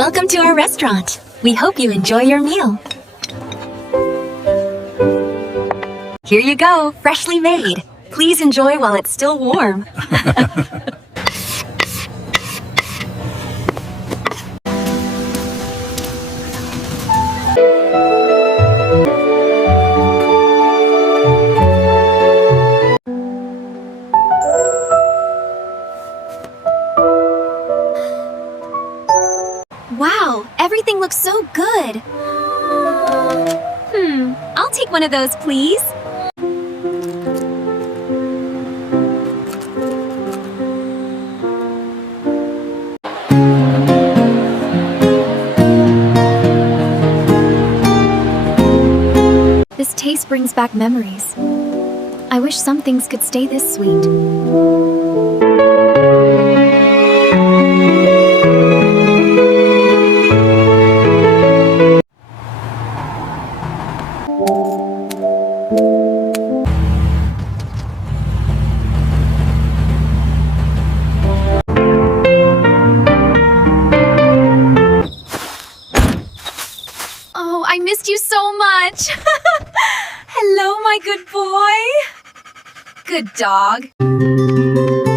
Welcome to our restaurant. We hope you enjoy your meal. Here you go, freshly made. Please enjoy while it's still warm. Wow, everything looks so good. I'll take one of those, please. This taste brings back memories. I wish some things could stay this sweet. Oh, I missed you so much. Hello, my good boy. Good dog.